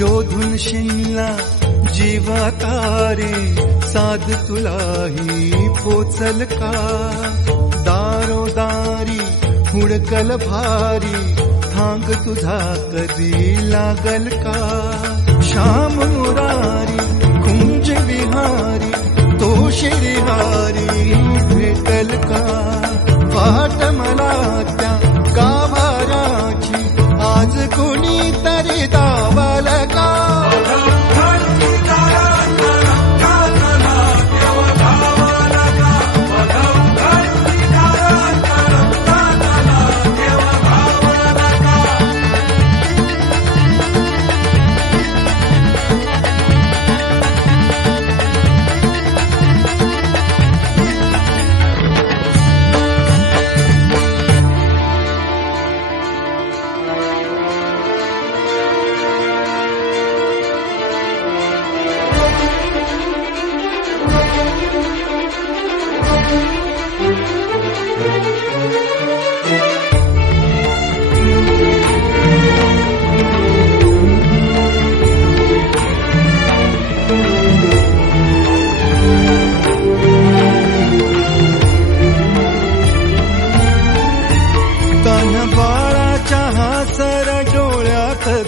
शोधून शिनला जीवा तारे साध तुलाही पोचल का दारोदारी हुडकल भारी थांग तुझा कधी लागल का श्याम मुरारी कुंज विहारी तो शिरहारी भेटल का वाट मला त्या गाभाराची आज कोणी तरी दावल का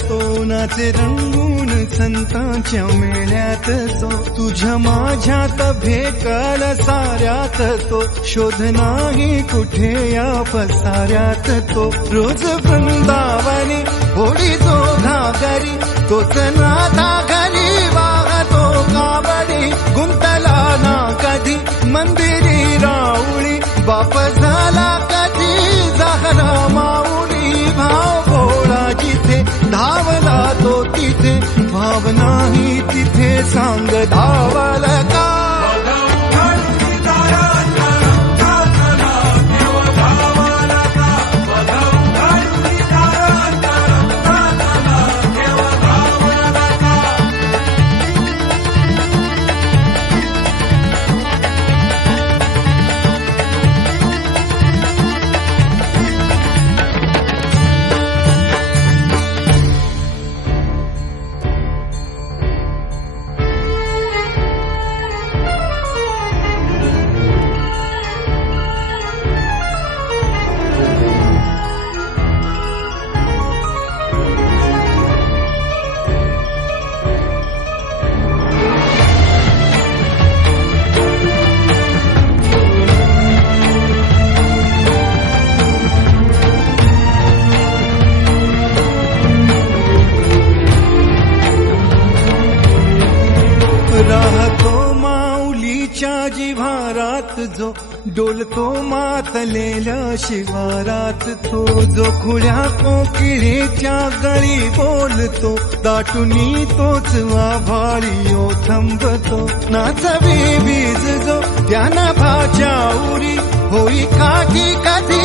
तोनाचे रंगून संतांच्या मेळ्यात तो तुझ्या माझ्यात भेटल साऱ्यात तो शोध नाही कुठे या पसाऱ्यात तो रोज वृंदावनी होडी जो घागरी तोच नाथा घरी वाहतो काबरी गुंतला ना कधी मंदिरी राऊळी बाप झाला कधी जाहरा माऊली भाव भोळा जिथे धावला तो तिथे भाव नाही तिथे सांग धावल का राहतो माऊलीच्या जिव्हारात जो डोलतो मातलेल्या शिवारात तो जो खुल्या कोकिळेच्या गळी बोलतो दाटुनी तोच आभाळी थांबतो नाचवी बीज जो त्यानं भाच्या उरी होई काठी कधी